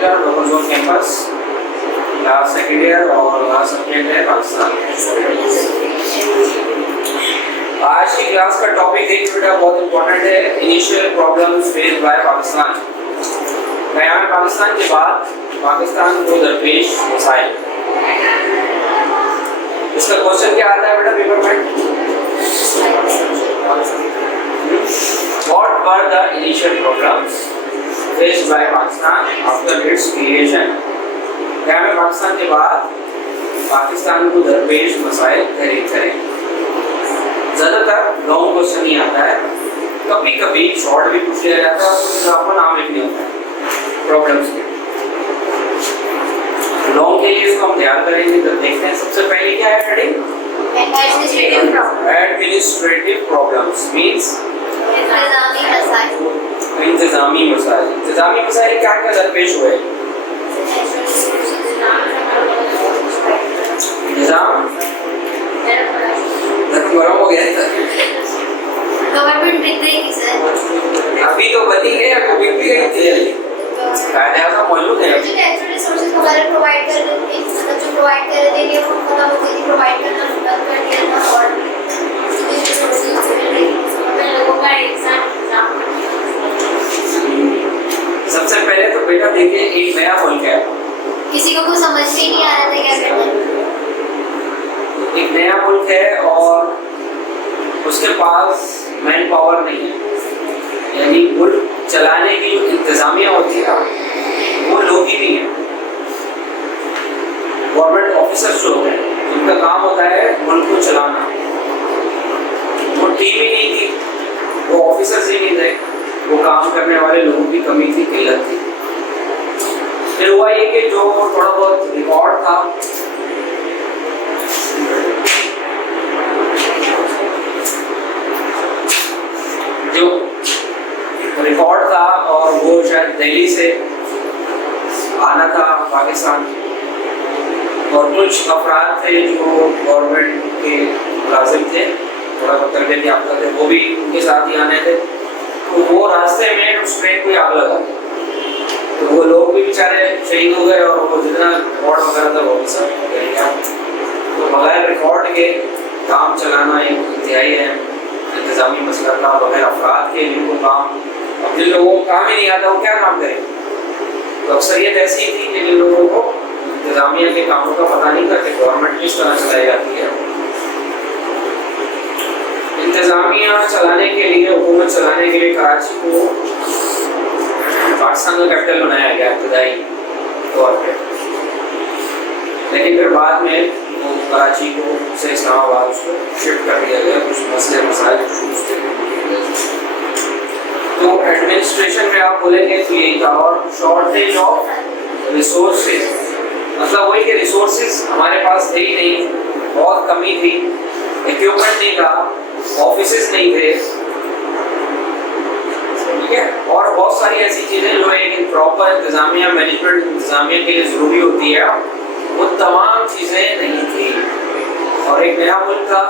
Director local zone campus class second year और class subject है पाकिस्तान। आज की क्लास का टॉपिक एक बेटा बहुत इंपॉर्टेंट है, initial problems faced by Pakistan. क़याम पाकिस्तान के बाद पाकिस्तान को दरपेश मसाइल। इसका क्वेश्चन क्या आता है बेटा पेपर में? What were the initial problems faced by Pakistan after its creation? क़याम Pakistan के बाद पाकिस्तान को दरपेश मसाइल करें। ज़्यादातर लॉन्ग क्वेश्चन ही आता है, कभी कभी शॉर्ट भी पूछ लिया जाता है और उसका आपको नाम लिखना होता है प्रॉब्लम्स के। लॉन्ग के लिए इसको हम तैयार करेंगे तो देखते हैं। सबसे पहले क्या है हेडिंग? एडमिनिस्ट्रेटिव प्रॉब्लम्स मींस इंतजामी मसाइल। इंतजामी मसाइल क्या क्या दरपेश हुए? इंतजाम गरम हो गया गवर्नमेंट बिक रही थी सर, अभी तो बनी है, अभी बिक गई थी। ऐसा मौजूद है जो नेचुरल रिसोर्सेज वगैरह प्रोवाइड कर रहे थे, मतलब जो प्रोवाइड कर रहे थे वो खत्म हो गई थी, प्रोवाइड करना बंद कर दिया था और लोगों का सबसे पहले तो बेटा देखिए एक नया मुल्क है, किसी को कुछ समझ में नहीं आ रहा था क्या करना है। एक नया मुल्क है और उसके पास मैन पावर नहीं है, यानी मुल्क चलाने की जो इंतजामिया होती है वो लोग ही नहीं है। गवर्नमेंट ऑफिसर्स जो होते हैं उनका काम होता है मुल्क को चलाना। वो टीम ही नहीं थी, वो ऑफिसर्स ही नहीं थे, वो काम करने वाले लोगों की कमी थी, किल्लत थी। फिर हुआ ये कि जो थोड़ा बहुत रिकॉर्ड था और वो शायद दिल्ली से आना था पाकिस्तान, और कुछ अफराद थे जो गवर्नमेंट के मुलाजिम थे, थोड़ा बहुत तरबियत याफ्ता थे, वो भी उनके साथ ही आने थे। तो वो रास्ते में उस ट्रेन को आग लगा, तो वो लोग भी बेचारे शहीद हो गए और वो जितना रिकॉर्ड वगैरह था वो भी सब गिर गया। तो बगैर रिकॉर्ड के काम चलाना एक इंतहाई है इंतजामी मसला था। बगैर अफराद के जिनको काम, अब जिन लोगों को काम ही नहीं आता वो क्या काम करें? तो अक्सरियत ऐसी थी कि जिन लोगों को इंतजामिया के कामों का पता नहीं था कि गवर्नमेंट किस तरह चलाई जाती है। इंतजामिया चलाने के लिए, हुकूमत चलाने के लिए कराची को पाकिस्तान का कैपिटल बनाया गया इब्तदाई तौर पे, लेकिन फिर बाद में वो कराची को से इस्लामाबाद उसको शिफ्ट कर दिया गया। कुछ मसले मसाइल तो एडमिनिस्ट्रेशन में आप बोलेंगे तो यही था। और शॉर्टेज ऑफ रिसोर्सेज, मतलब वही कि रिसोर्सेज हमारे पास थे ही नहीं, बहुत कमी थी, इक्विपमेंट नहीं था, ऑफिसेज नहीं थे, ठीक है, और बहुत सारी ऐसी चीज़ें जो एक प्रॉपर इंतजामिया मैनेजमेंट इंतजामिया के लिए ज़रूरी होती है, वो तमाम चीज़ें नहीं थी। और एक नया मुल्क था,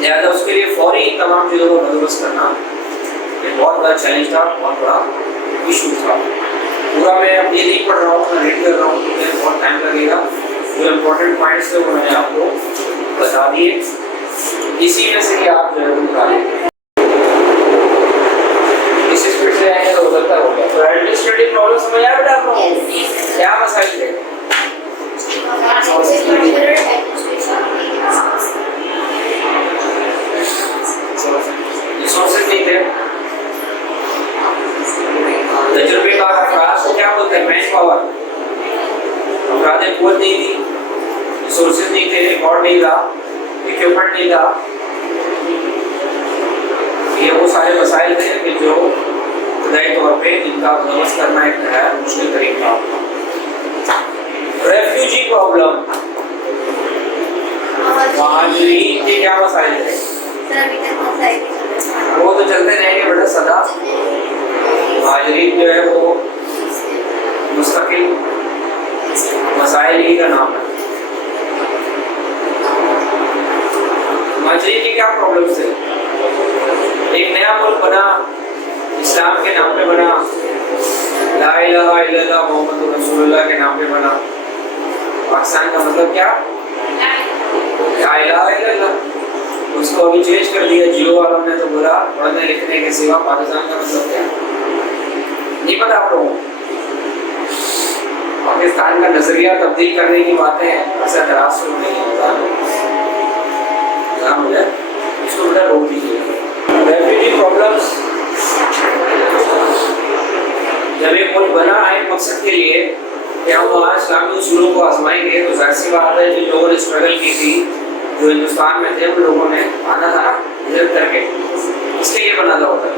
लिहाजा उसके लिए फौरी तमाम चीज़ों को बंदोबस्त करना एक बहुत बड़ा चैलेंज था, बहुत बड़ा इशू था। पूरा मैं अब ये नहीं पढ़ रहा हूँ, मैं रीड कर रहा हूँ, तो बहुत टाइम लगेगा। जो इम्पोर्टेंट पॉइंट्स थे वो मैंने आपको बता दिए, इसी में से ही आप जो है वो निकालें। इस स्पीड से आएंगे तो हो सकता हो गया। तो एडमिनिस्ट्रेटिव प्रॉब्लम समझ आया बेटा आपको? क्या मसाइल थे? रिसोर्सेज नहीं थे, तजुर्बेकार अफराद को क्या बोलते हैं? Man power. अफराद कुव्वत नहीं थी, रिसोर्सेज नहीं थे, रिकॉर्ड नहीं था, इक्विपमेंट नहीं था। ये वो सारे मसाइल थे कि जो इब्तदाई तौर पे इनका बंदोबस्त करना एक नया मुश्किल तरीका था। रेफ्यूजी प्रॉब्लम, महाजरीन के क्या मसाइल थे? वो तो चलते रहेंगे बेटा सदा। महाजरीन जो है वो मुस्तकिल मसाइल ही का नाम है। महाजरीन की क्या प्रॉब्लम थे? एक नया मुल्क बना, इस्लाम के नाम पे बना, ला इलाहा इल्लल्लाह मोहम्मद रसूलुल्लाह के नाम पे बना। पाकिस्तान का मतलब क्या? ला इलाहा इल्लल्लाह। उसको अभी चेंज कर दिया जियो वालों ने, तो बोला पढ़ने लिखने के सिवा पाकिस्तान का मतलब क्या? नहीं पता आप लोगों को? पाकिस्तान का नजरिया तब्दील करने की बातें ऐसा दराज नहीं होता है। मुझे इसको बड़ा रोक दीजिए। रेफ्यूजी प्रॉब्लम्स जब एक मुल्क बना है मकसद के लिए कि हम वहाँ इस्लामी उसूलों को आजमाएंगे, तो जाहिर सी बात है जिन लोगों ने स्ट्रगल की थी, जो हिंदुस्तान में थे, उन लोगों ने आना था ना हिजरत करके, इसके लिए बना था होता है।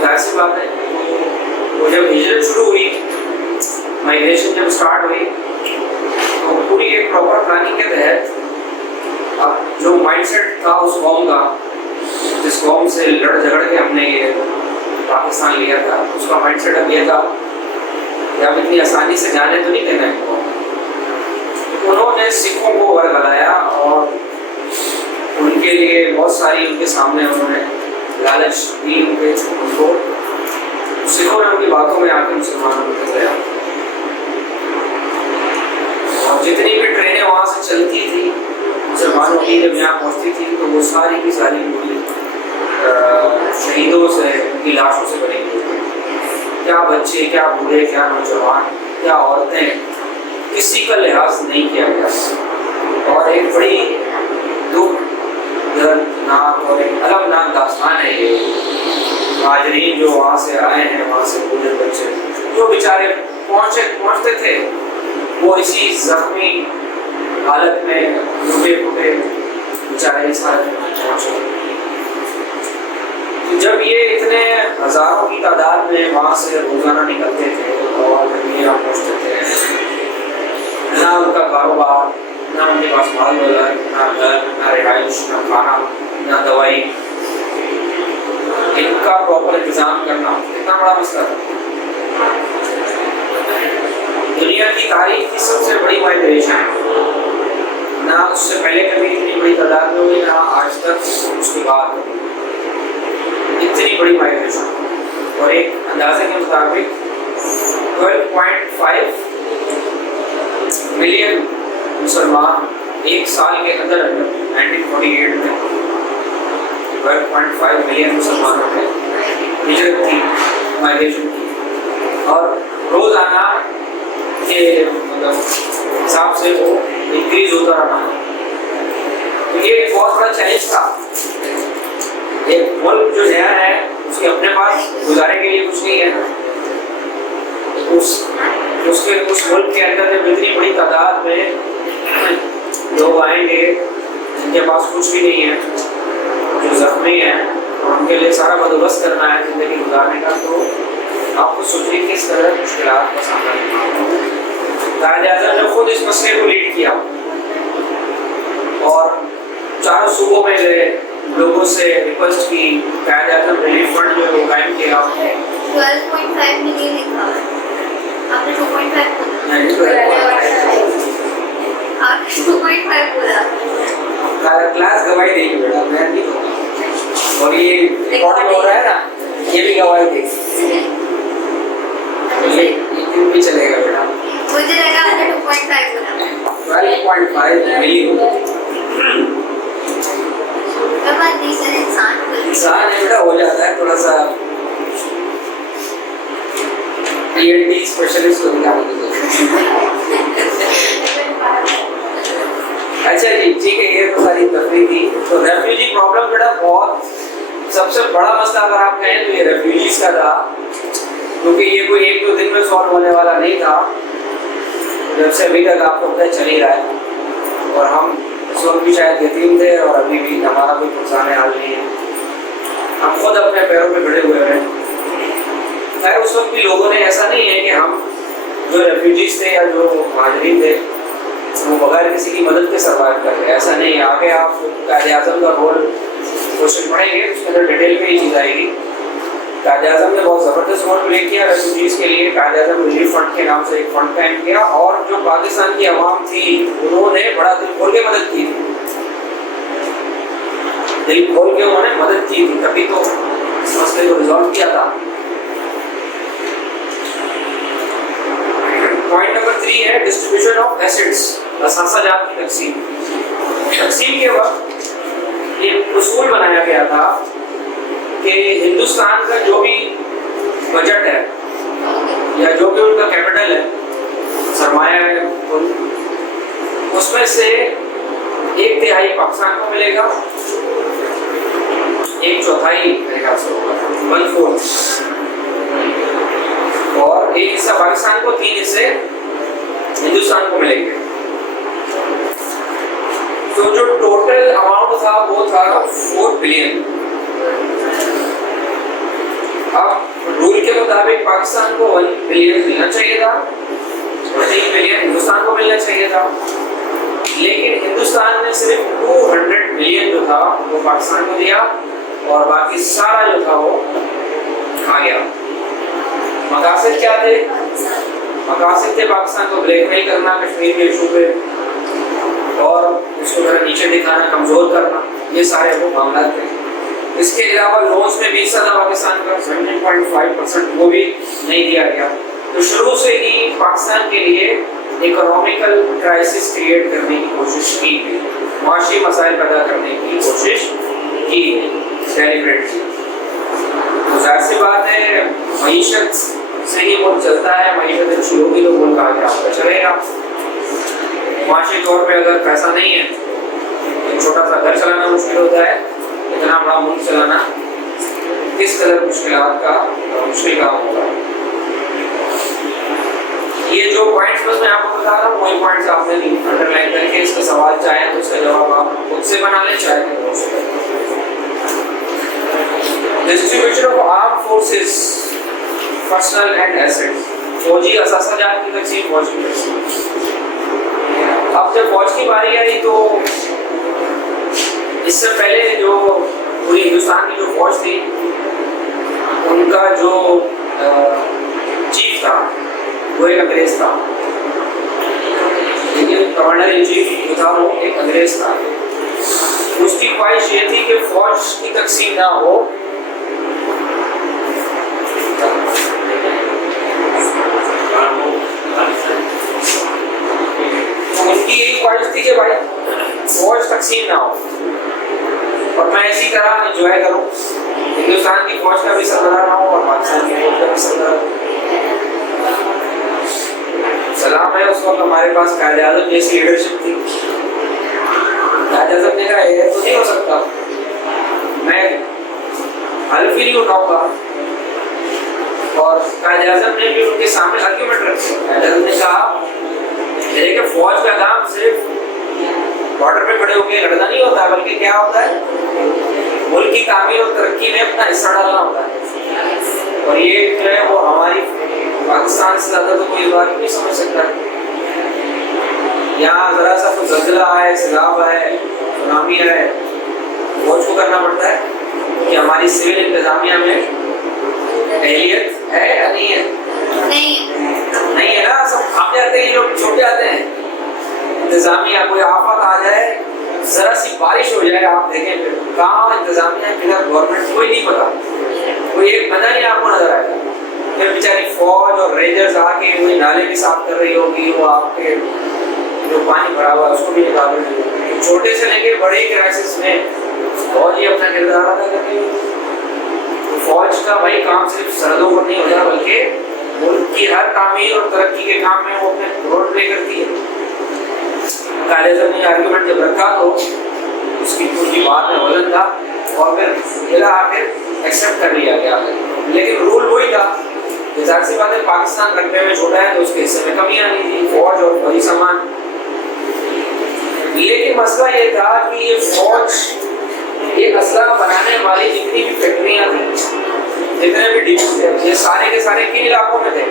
जाहिर सी बात है वो जब हिजरत शुरू हुई, माइग्रेशन जब स्टार्ट हुई, तो पूरी एक प्रॉपर प्लानिंग के तहत अब जो माइंडसेट था उस कौम का, जिस कौम से लड़ झगड़ के हमने ये पाकिस्तान लिया था, उसका माइंडसेट अब ये था कि अब इतनी आसानी से जाने तो नहीं देना इनको। उन्होंने सिखों को वर्गलाया और उनके लिए बहुत सारी उनके सामने उन्होंने लालच दी उनको। सिखों ने उनकी बातों में आकर मुसलमानों को फंसाया और जितनी भी ट्रेनें वहाँ से चलती थी मुसलमानों की, जब यहाँ पहुँचती थी तो वो सारी की सारी शहीदों से, उनकी लाशों से बनी हुई थी। क्या बच्चे, क्या बूढ़े, क्या नौजवान, क्या औरतें, किसी का लिहाज नहीं किया गया। और एक बड़ी दुख दर्दनाक और एक अलगनाक दास्तान है ये। हाजरीन जो वहाँ से आए हैं, वहाँ से बूढ़े बच्चे जो बेचारे पहुँचते थे, वो इसी जख्मी हालत में टूटे फूटे बेचारे इस हालत में पहुँचे। जब ये इतने हजारों की तादाद में वहाँ से रोजाना निकलते थे और यहाँ पहुँचते थे, ना उनका कारोबार, ना उनके पास माल दौलत, ना घर, ना रिहाइश, ना खाना, ना दवाई, इनका प्रॉपर इंतजाम करना कितना बड़ा मसला था। दुनिया की तारीख की सबसे बड़ी माइग्रेशन, ना उससे पहले कभी इतनी बड़ी तादाद में हुई, ना आज तक उसके बाद इतनी बड़ी माइग्रेशन। और एक अंदाजे के मुताबिक 12.5 मिलियन मुसलमान एक साल के अंदर 1948 में 12.5 मिलियन मुसलमानों ने हिजरत की, माइग्रेशन की। और रोजाना के मतलब हिसाब से वो इंक्रीज होता रहा। तो ये एक बहुत बड़ा चैलेंज था। एक मुल्क जो नया है उसके अपने पास गुजारे के लिए कुछ नहीं है, उस मुल्क के अंदर जब इतनी बड़ी तादाद में लोग आएंगे जिनके पास कुछ भी नहीं है, जो जख्मी है, और उनके लिए सारा बंदोबस्त करना है जिंदगी गुजारने का, तो आपको सोचिए किस तरह मुश्किलात का सामना करना होगा। कायद-ए-आज़म ने खुद इस मसले को लीड किया और चारों सूबों में गए, लोगों से रिक्वेस्ट की, कायद-ए-आज़म रिलीफ फंड जो है वो कायम किया। 12.5 मिलियन लिखा है, आपने 2.5 बोला। 2.5 बोला। क्लास गवाही देगी बेटा, मैं नहीं दूंगा। और ये रिकॉर्डिंग हो रहा है ना, ये भी गवाही देगी। ये क्यों भी चलेगा बेटा? मुझे लगा आपने 2.5 बोला। 12.5 मिलियन इंसान है बेटा, हो जाता है थोड़ा सा ENT स्पेशलिस्ट को दिखाने की जरूरत। अच्छा जी, ठीक है, ये तो सारी तफरीह थी। तो रेफ्यूजी प्रॉब्लम बेटा बहुत सबसे बड़ा मसला अगर आप कहें तो ये रेफ्यूजीज का था, क्योंकि ये कोई एक दो दिन में सॉल्व होने वाला नहीं था। जब से अभी तक आपको पता चल ही रहा है, और हम उस वक्त भी शायद यतीम थे और अभी भी हमारा कोई नुकसान हाल नहीं है, हम खुद अपने पैरों पे खड़े हुए हैं। खैर उस वक्त भी लोगों ने, ऐसा नहीं है कि हम जो रेफ्यूजीज थे या जो महाजरीन थे वो बगैर किसी की मदद के सर्वाइव कर गए, ऐसा नहीं है। आगे आप कायद-ए-आज़म का रोल क्वेश्चन पढ़ेंगे, उसके अंदर डिटेल में ये चीज़ आएगी। कायद-ए-आज़म ने बहुत ज़बरदस्त रोल प्ले किया रेफ्यूजीज़ के लिए। कायद-ए-आज़म रिलीफ फंड के नाम से एक फंड कायम किया, और जो पाकिस्तान की आवाम थी उन्होंने बड़ा दिल खोल के मदद की थी, दिल खोल के उन्होंने मदद की थी, तभी तो इस मसले को रिजॉल्व किया था। 3 है डिस्ट्रीब्यूशन ऑफ एसेट्स, असासा जात की तकसीम के वक्त एक उसूल बनाया गया था कि हिंदुस्तान का जो भी बजट है या जो भी उनका कैपिटल है, सरमाया है, उसमें से 1/3 पाकिस्तान को मिलेगा, 1/4 मेरे ख्याल से होगा, 1/4, और 1 हिस्सा पाकिस्तान को, 3 हिस्से हिंदुस्तान को मिलेंगे। तो जो टोटल अमाउंट था वो था 4 बिलियन। अब रूल के मुताबिक पाकिस्तान को 1 बिलियन मिलना चाहिए था, 3 बिलियन हिंदुस्तान को मिलना चाहिए था, लेकिन हिंदुस्तान ने सिर्फ 200 मिलियन जो था वो पाकिस्तान को दिया और बाकी सारा जो था वो आ गया। मकासद क्या थे? मकासद थे पाकिस्तान को ब्लैकमेल करना कश्मीर के इशू पे और उसको जरा नीचे दिखाना, कमजोर करना, ये सारे वो मामला थे। इसके अलावा लोन्स में 20% पाकिस्तान का 17.5% वो भी नहीं दिया गया। तो शुरू से ही पाकिस्तान के लिए इकोनॉमिकल क्राइसिस क्रिएट करने की कोशिश की गई, माशी मसाइल पैदा करने की कोशिश की गई डेलिब्रेटली। तो जाहिर सी बात है मईशत से ही मुल्क चलता है, मईशत अच्छी होगी तो मुल्क आगे आपका चलेगा। माशी तौर पे अगर पैसा नहीं है तो छोटा सा घर चलाना मुश्किल होता है, इतना बड़ा मुल्क चलाना किस कदर मुश्किल काम होगा। ये जो पॉइंट्स बस मैं आपको बता रहा हूँ वही पॉइंट्स आपने अंडरलाइन करके इसका सवाल चाहे तो उसका जवाब आप खुद से बना लें, चाहे तो उससे। Distribution of arm forces, personal and assets, फौजी असासा जात की तकसीम, फौज की तकसीम। अब जब फौज की बारी आई तो इससे पहले जो पूरी हिंदुस्तान की जो फौज थी उनका जो चीफ था वो एक अंग्रेज था। लेकिन कमांडर इन चीफ जो था वो एक अंग्रेज था। उसकी ख्वाहिश ये थी कि फौज की तकसीम ना हो, उनकी यही ख्वाहिश थी कि भाई फौज तकसीम ना हो और मैं इसी तरह एंजॉय करूं, हिंदुस्तान की फौज का भी सरबराह ना हो और पाकिस्तान की फौज का भी सरबराह। सलाम है उस वक्त हमारे पास कायदे आज़म जैसी लीडरशिप थी। कायदे आज़म ने कहा ये तो नहीं हो सकता, मैं हल्फ ही नहीं उठाऊंगा, और कायदे आज़म ने भी उनके सामने आर्ग्यूमेंट रखी। कायदे आज़म ने कहा कि फौज का काम सिर्फ बॉर्डर पे खड़े होकर लड़ना नहीं होता, बल्कि क्या होता है मुल्क की तामीर और तरक्की में अपना हिस्सा डालना होता है। और ये जो है वो हमारी पाकिस्तान से ज़्यादा तो कोई बात नहीं समझ सकता। यहाँ ज़रा सा कुछ ज़ल्ज़ला है, सैलाब है, सुनामी है, फौज को करना पड़ता है कि हमारी सिविल इंतजामिया में अहलियत है या नहीं है? नहीं है ना। सब आप जाते हैं, लोग छूट जाते हैं। इंतजामिया कोई आफत आ जाए, जरा सी बारिश हो जाए, आप देखें फिर कहाँ इंतजामिया किधर गवर्नमेंट कोई नहीं पता, कोई एक बंदा नहीं आपको नजर आएगा। फिर बेचारी फौज और रेंजर्स आके वही नाले भी साफ कर रही होगी, वो आपके जो पानी भरा हुआ है उसको भी निकाल रही होगी। छोटे से लेके बड़े क्राइसिस में फौज ही अपना किरदार अदा कर रही होगी। तो फौज का भाई काम सिर्फ सरहदों पर नहीं होता, बल्कि मुल्क की हर तामीर और तरक्की के काम में वो अपने रोल प्ले करती है। कायदे आज़म ने आर्गुमेंट जब रखा तो उसकी पूरी बात में वजन था और फिर मिला आखिर एक्सेप्ट कर लिया गया। लेकिन रूल वही था, जाहिर सी बात है पाकिस्तान रकबे में छोटा है तो उसके हिस्से में कमी आनी थी, फौज और फौजी सामान। लेकिन मसला ये था कि ये फौज, ये असला बनाने वाली जितनी भी फैक्ट्रियां थी, जितने भी डिपो थे, ये सारे के सारे किन इलाकों में थे?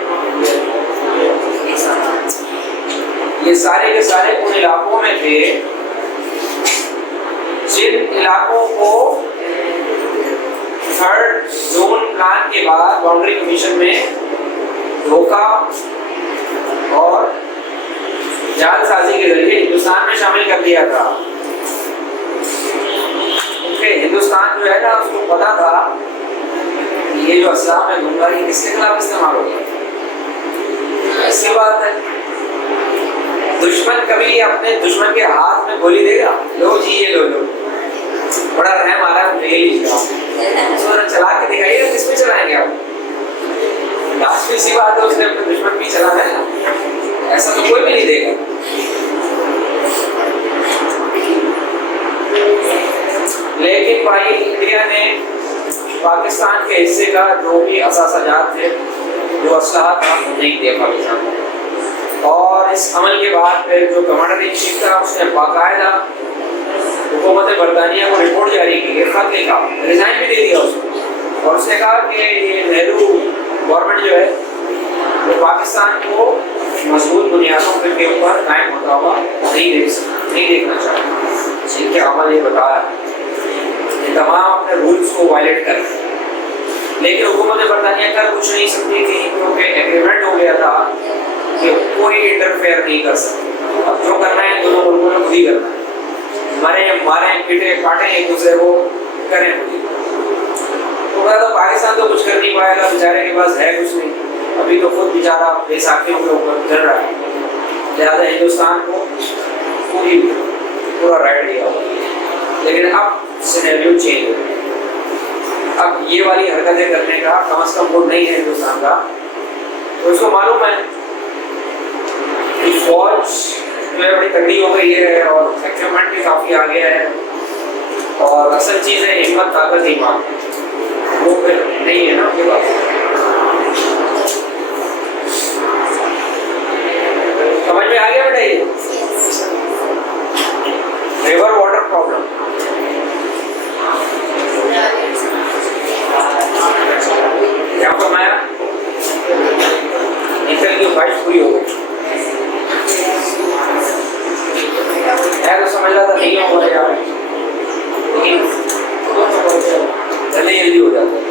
ये सारे के सारे उन इलाकों में थे जिन इलाकों को थर्ड जोन प्लान के बाद बाउंड्री कमीशन में धोखा और जालसाजी के जरिए हिंदुस्तान में शामिल कर दिया था। हिंदुस्तान जो है ना उसको पता था ये जो असलाम है गुमराही किसके खिलाफ इस्तेमाल होगा। ऐसी बात है दुश्मन कभी अपने दुश्मन के हाथ में गोली देगा? लो जी ये लो लो, बड़ा रहम आ रहा है, ले लीजिए आप। उसको चला के दिखाइए, किस पे चलाएंगे आप? लास्ट में इसी बात है, उसने अपने दुश्मन भी चलाना है ना, ऐसा तो कोई भी नहीं देगा। लेकिन भाई इंडिया ने पाकिस्तान के हिस्से का जो भी असासाजात थे, जो असलहा था, नहीं दिया पाकिस्तान को। और इस अमल के बाद फिर जो कमांडर इन चीफ था, उसने बाकायदा हुकूमत बरतानिया को रिपोर्ट जारी की, खत लिखा, रिजाइन भी दे दिया उसको, और उसने कहा कि ये नेहरू गवर्नमेंट जो है वो पाकिस्तान को मजबूत बुनियादों के ऊपर कायम होता हुआ नहीं देखना चाहता। इनके अमल ये बताया कि तमाम अपने रूल्स को वायलेट कर, लेकिन हुकूमत बरतानिया कर कुछ नहीं सकती थी, क्योंकि एग्रीमेंट हो गया था कि कोई इंटरफेयर नहीं कर सकता। अब जो करना है दोनों मुल्कों ने खुद ही करना है, मारे पीटे काटे एक दूसरे को करें खुद ही। तो पाकिस्तान तो कुछ कर नहीं पाएगा, बेचारे के पास है कुछ नहीं, अभी तो खुद बेचारा बेसाखियों के ऊपर चल रहा है। लिहाजा हिंदुस्तान को पूरा राइट दिया, लेकिन अब सिनेरियो चेंज हो गया। अब ये वाली हरकतें करने का कम से कम मूड नहीं है हिंदुस्तान का। तो उसको मालूम है कि फौज जो बड़ी तगड़ी हो गई है और इक्विपमेंट भी काफ़ी आगे है, और असल चीज़ है हिम्मत ताकत ईमान, वो फिर नहीं है ना उनके पास। समझ में आ गया बेटा? ये रिवर वाटर प्रॉब्लम, क्या फरमाया? निकल की ख्वाहिश पूरी हो गई है, तो समझ रहा था नहीं होगा यार, लेकिन जल्दी हो जाता है।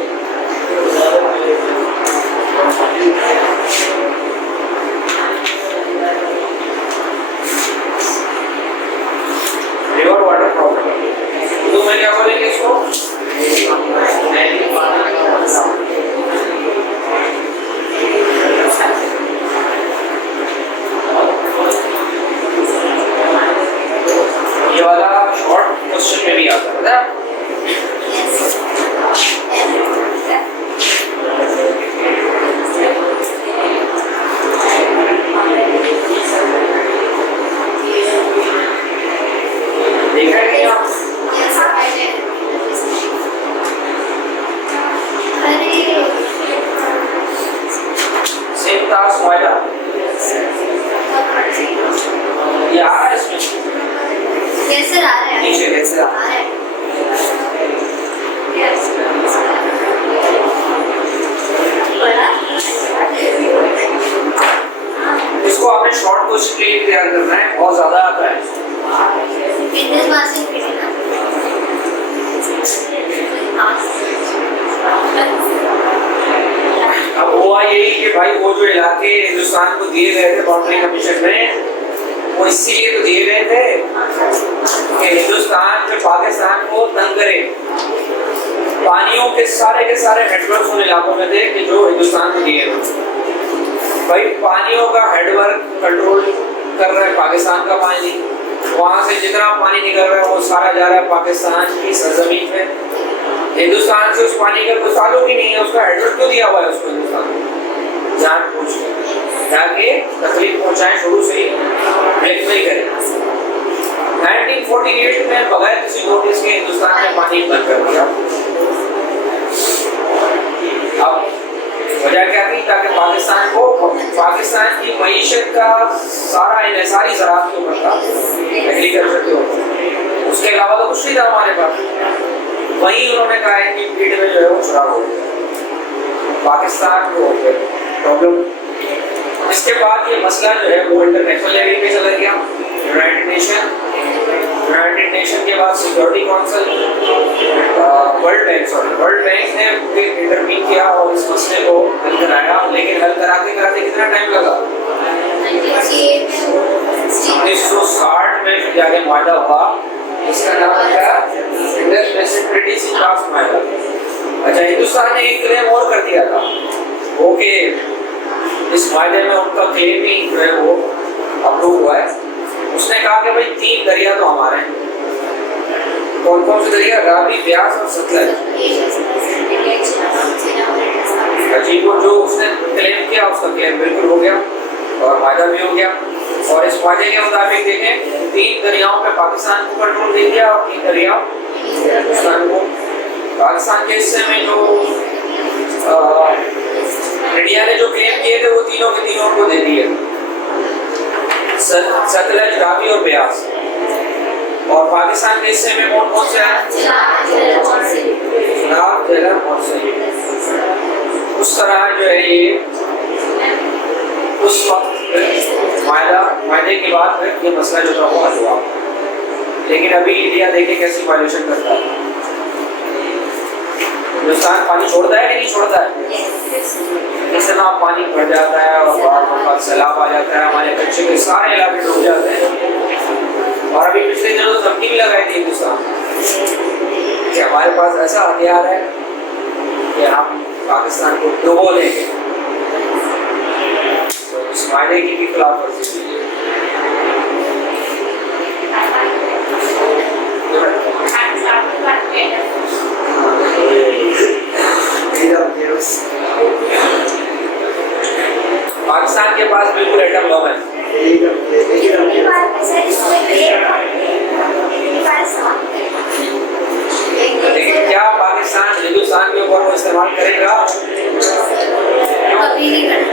रिवर वाटर प्रॉब्लम, तो मैं क्या बोलेंगे इसको? ये वाला शॉर्ट क्वेश्चन में भी आता है ना? देखा है क्या? सेम टास्क वाला ये आ रहा है इसमें, कैसे आ रहा है? नीचे कैसे आ रहा है? इसको आपने शॉर्ट क्वेश्चन के लिए तैयार करना है, बहुत ज्यादा आता है। बिजनेस मार्जिन पे ना, अब हुआ यही कि भाई वो जो इलाके हिंदुस्तान को दिए गए थे बाउंड्री कमीशन में, वो इसीलिए तो दिए गए थे कि हिंदुस्तान में पाकिस्तान को तंग करे। पानियों के सारे नेटवर्क उन इलाकों में थे कि जो हिंदुस्तान को दिए थे। भाई पानियों का हेडवर्क कंट्रोल कर रहा है पाकिस्तान का पानी, वहाँ से जितना पानी निकल रहा है वो सारा जा रहा है पाकिस्तान की सरजमीन में। हिंदुस्तान से उस पानी का कोई ताल्लुक ही नहीं है, उसका हेडवर्क क्यों दिया हुआ है उसको हिंदुस्तान को? जानबूझ के ताकि तकलीफ पहुँचाएं, शुरू से ही ब्लैकमेल करें। 1948 में बगैर किसी नोटिस के हिंदुस्तान ने पानी बंद कर दिया। अब वजह क्या थी? ताकि पाकिस्तान की मईशत का सारी ज़राअत के ऊपर था, एग्रीकल्चर के ऊपर, उसके अलावा तो कुछ नहीं था हमारे पास। वही उन्होंने कहा है कि पीठ में जो है वो चुरा हो गया पाकिस्तान को प्रॉब्लम। इसके बाद ये मसला जो है वो इंटरनेशनल लेवल पे चला गया, यूनाइटेड नेशन के बाद सिक्योरिटी काउंसिल, वर्ल्ड बैंक ने इंटरवीन किया और इस मसले को हल कराया। लेकिन हल कराते कितना टाइम लगा? 1960 में जाके मायदा हुआ, इसका नाम क्या? इंडस मायदा। अच्छा, हिंदुस्तान ने एक क्लेम और कर दिया था, वो कि इस मायदे में उनका क्लेम ही जो है वो अप्रूव हुआ है। उसने कहा कि भाई 3 दरिया तो हमारे हैं। कौन कौन से दरिया? रावी, ब्यास और सतलज। अजीब, जो उसने क्लेम किया उसका क्लेम बिल्कुल हो गया और वायदा भी हो गया। और इस वायदे के मुताबिक देखें 3 दरियाओं पे पाकिस्तान को कंट्रोल दे दिया और 3 दरिया हिंदुस्तान को। पाकिस्तान के हिस्से में जो इंडिया ने जो क्लेम किए थे वो तीनों के तीनों को दे दिए, सतलज, रावी और ब्यास। और पाकिस्तान के हिस्से में कौन कौन से हैं? चनाब, झेलम और सहीब। उस तरह जो है ये उस वक्त वायदे के बाद फिर ये मसला जो था वो हल हुआ। लेकिन अभी इंडिया देखे कैसी वायलेशन करता है। हिंदुस्तान पानी छोड़ता है कि नहीं छोड़ता है? इतना पानी भर जाता है और बार सैलाब आ जाता है, हमारे कच्चे के सारे इलाके डूब जाते हैं। और अभी पिछले दिनों तो धमकी भी लगाई थी हिंदुस्तान कि हमारे पास ऐसा हथियार है कि हम पाकिस्तान को डुबो लेंगे। तो इस वायदे की भी खिलाफवर्जी हुई है। पाकिस्तान के पास बिल्कुल एटम बम है। लेकिन क्या पाकिस्तान हिंदुस्तान के ऊपर वो इस्तेमाल करेगा? कभी नहीं करना।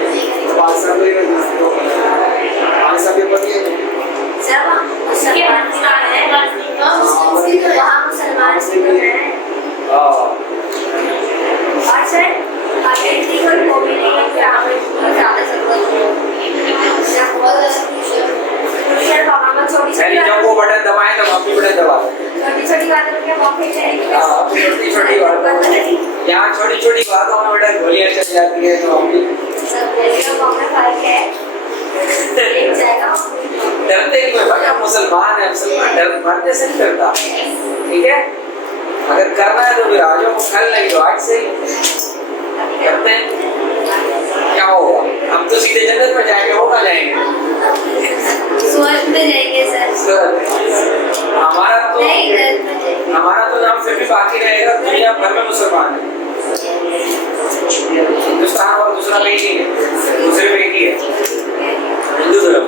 पाकिस्तान जब वो बटन दबाए तब अपनी बटन दबा छोटी बातों के मौके छोटी बात, यहाँ छोटी बातों में बेटा गोलियां चल जाती है। तो डरते क्यों भाई? हम मुसलमान है, मुसलमान डर मरने से नहीं डरता, ठीक है? अगर करना है तो फिर आ जाओ, कल नहीं तो आज से करते हैं। क्या होगा? हम तो सीधे जन्नत में जाएंगे, वो कहाँ जाएंगे? स्वर्ग में जाएंगे सर। हमारा तो नाम फिर भी बाकी रहेगा, दुनिया भर में मुसलमान है। हिंदुस्तान और दूसरा में ही है, दूसरे में ही है हिंदू धर्म।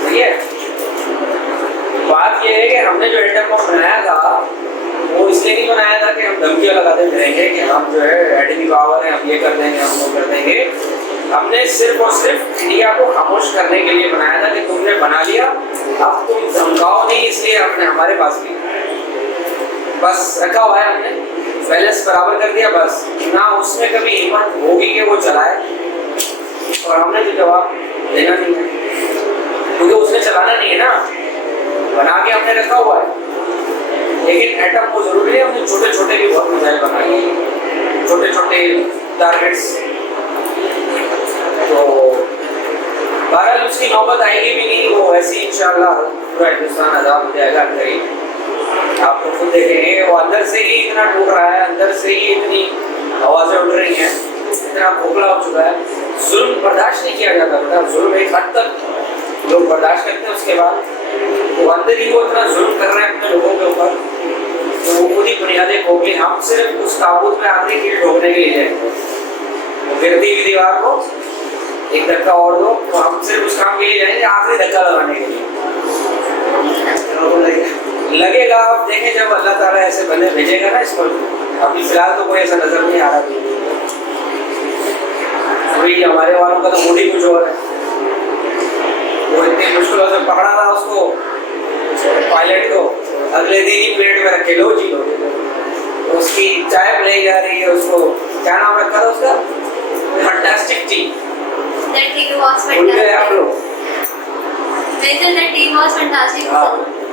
ठीक है, बात यह है कि हमने जो एटम बम बनाया था वो इसलिए नहीं बनाया था कि हम धमकियां लगाते रहेंगे कि हम जो है एटमी पावर है, हम ये कर देंगे, हम वो कर देंगे। हमने सिर्फ और सिर्फ इंडिया को खामोश करने के लिए बनाया था कि तुमने बना लिया, अब तुम धमकाओ नहीं, इसलिए हमने हमारे पास भी बस रखा हुआ है, हमने बैलेंस बराबर कर दिया। बस ना उसमें कभी हिम्मत होगी कि वो चलाए, और हमने तो जवाब देना नहीं है क्योंकि उसने चलाना नहीं है ना, बना के हमने रखा हुआ है। लेकिन एटम को जरूरी है, हमने छोटे छोटे भी बहुत मिसाइल बनाए, छोटे छोटे टारगेट्स। तो बहरहाल उसकी नौबत आएगी भी नहीं, वो ऐसे ही इंशाल्लाह पूरा हिंदुस्तान आजाद हो जाएगा करीब। आप तो खुद देखेंगे वो अंदर से ही इतना टूट रहा है, अंदर से ही इतनी आवाजें उठ रही हैं, इतना खोखला हो चुका है। जुल्म बर्दाश्त नहीं किया जाता बेटा, जुल्म एक हद तक लोग बर्दाश्त करते हैं, उसके बाद वो अंदर ही वो इतना जुल्म कर रहे हैं अपने लोगों के ऊपर, तो वो खुद ही बुनियादें खोखली। हम सिर्फ उस ताबूत में आखिरी कील ठोकने के लिए जाएंगे, वो गिरती हुई दीवार को एक धक्का और दो, तो हम सिर्फ उस काम के लिए जाएंगे, आखिरी धक्का लगाने के लिए लगेगा। आप देखें जब अल्लाह ताला ऐसे बंदे भेजेगा ना इसको, अभी फिलहाल तो कोई ऐसा नजर नहीं आ रहा। अभी हमारे वालों का तो मूड ही कुछ और है, वो इतनी मुश्किलों से पकड़ा था उसको पायलट को, अगले दिन ही प्लेट में रखे लो जी लो, उसकी चाय पिलाई जा रही है, उसको क्या नाम रखा था उसका? Fantastic T. आप लोग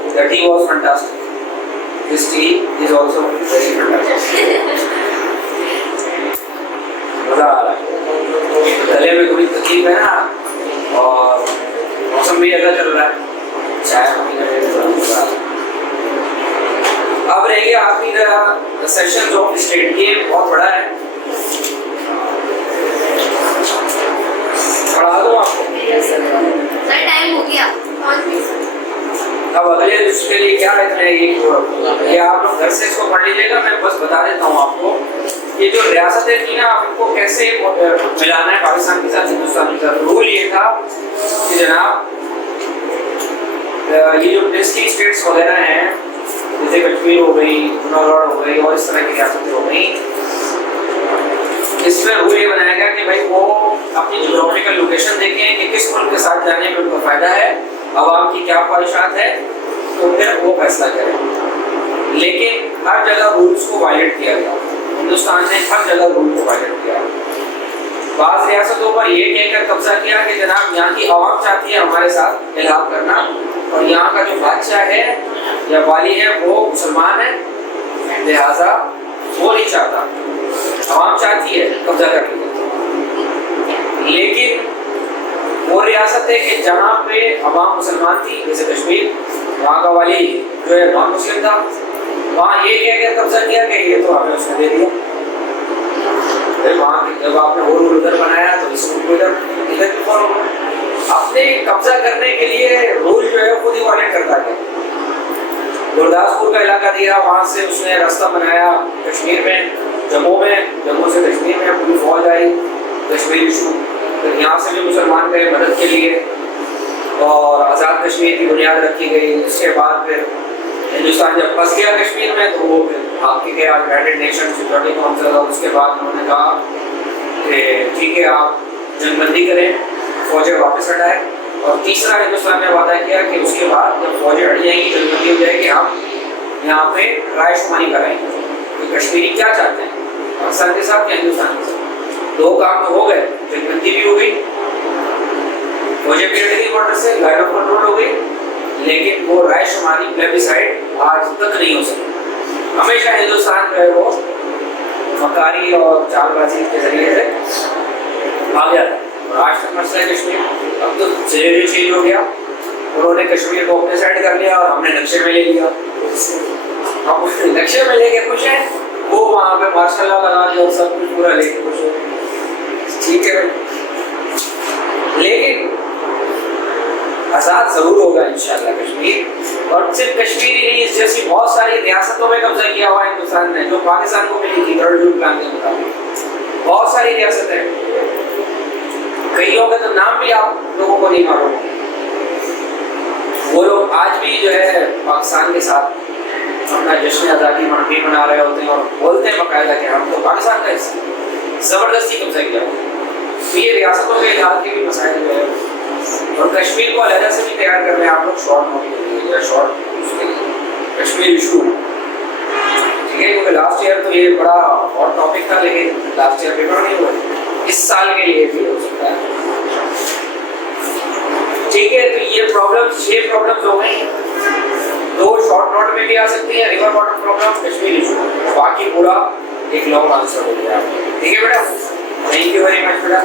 the tea was fantastic. This tea is also very fantastic. मजा आ रहा है, गले में थोड़ी तकलीफ है ना, और मौसम भी ऐसा चल रहा है, चाय अब रह गया आखिरी सेशन ऑफ स्टेट। ये बहुत बड़ा है, पढ़ा दूं आपको? सर टाइम हो गया 5 मिनट। अब अगले उसके लिए क्या इतने ये आप लोग घर से इसको पढ़ लीजिएगा। मैं बस बता देता हूँ आपको, ये जो रियासतें थी ना, आप इनको कैसे मिलाना है पाकिस्तान के साथ, हिंदुस्तान के साथ। रूल ये था कि जनाब ये जो डिस्ट्रिक्ट स्टेट्स वगैरह हैं, जैसे कश्मीर हो गई, जुनागढ़ हो गई और इस तरह की रियासतें हो गई, इसमें रूल ये बनाया गया कि भाई वो अपनी ज्योग्राफिकल लोकेशन देखें कि किस मुल्क के साथ जाने में उनको फायदा है, आवाम की क्या ख्वाहिशात है, तो फिर वो फैसला करें। लेकिन हर जगह रूल्स को वायलेट किया गया, हिंदुस्तान ने हर जगह रूल को वायलेट किया। बाज़ रियासतों पर ये कहकर कब्जा किया कि जनाब यहाँ की आवाम चाहती है हमारे साथ इलाहा करना, और यहाँ का जो बादशाह है या वाली है वो मुसलमान है, लिहाजा वो नहीं चाहता, आवाम चाहती है कब्जा करने। लेकिन वो रियासत है कि जहाँ पे अवाम मुसलमान थी, जैसे कश्मीर, वहाँ का वाली जो है नॉन मुस्लिम था, वहाँ ये कहकर कब्जा किया कि ये तो हमें उसने दे दिया। फिर वहाँ जब आपने वो रूल उधर बनाया तो इसको इधर भी फॉलो अपने कब्जा करने के लिए रूल जो है खुद ही वायलेट करता गया। गुरदासपुर का इलाका दिया, वहाँ से उसने रास्ता बनाया कश्मीर में, जम्मू से कश्मीर में पूरी फौज आई, कश्मीर इशू, फिर यहाँ से भी मुसलमान गए मदद के लिए और आज़ाद कश्मीर की बुनियाद रखी गई। इसके बाद फिर हिंदुस्तान जब फंस गया कश्मीर में तो वो फिर भाग के गया यूनाइटेड नेशन सिक्योरिटी काउंसिल, और उसके बाद उन्होंने कहा कि ठीक है आप जंगबंदी करें, फौजें वापस हटाएं, और तीसरा हिंदुस्तान ने वादा किया कि उसके बाद जब फौजें हट जाएंगी, जंगबंदी हो जाएगी, हम यहाँ पे रायशुमारी कराएंगे। तो कश्मीरी क्या चाहते हैं, पाकिस्तान के साथ या हिंदुस्तान के साथ? दो काम तो हो गए, जंगबंदी भी हो गई, फौजें भी हट गई बॉर्डर से, लाइन ऑफ कंट्रोल हो गई, लेकिन वो रायशुमारी प्लेबिसाइड आज तक नहीं हो सकी। हमेशा हिंदुस्तान जो है वो मकारी और चालबाजी के जरिए से भाग जाता है। आज तक मसला है कश्मीर, अब तो चेंज हो गया, उन्होंने कश्मीर को अपने साइड कर लिया और हमने नक्शे में ले लिया। हम नक्शे में लेके खुश हैं, वो वहाँ पे मार्शल लॉ लगा दिया और सब कुछ पूरा लेके खुश हो, ठीक है भाई। लेकिन आज़ाद जरूर होगा इंशाल्लाह कश्मीर, और सिर्फ कश्मीर ही नहीं, इस जैसी बहुत सारी रियासतों में कब्जा किया हुआ है हिंदुस्तान ने, जो पाकिस्तान को मिली थी थर्ड रूल प्लान के मुताबिक। बहुत सारी रियासतें, कईयों का तो नाम भी आप लोगों को नहीं मालूम। वो लोग आज भी जो है पाकिस्तान के साथ अपना जश्न आज़ादी भी मना रहे होते हैं और बोलते हैं बाकायदा कि हम तो पाकिस्तान का हिस्सा, ज़बरदस्ती कब्जा किया। तो ये रियासतों के इलाके के भी मसाइल जो है, और कश्मीर को अलग से भी तैयार कर रहे हैं आप लोग शॉर्ट नोट या शॉर्ट कश्मीर इशू, ठीक है, क्योंकि लास्ट ईयर तो ये बड़ा हॉट टॉपिक था, लेकिन लास्ट ईयर पेपर नहीं हुआ, इस साल के लिए भी हो सकता है, ठीक है। तो ये प्रॉब्लम्स 6 प्रॉब्लम्स हो गई, 2 शॉर्ट नोट में भी आ सकती है, river water problem, Kashmir issue, बाकी पूरा एक लॉन्ग आंसर हो गया, ठीक है बेटा। थैंक यू वेरी मच बेटा।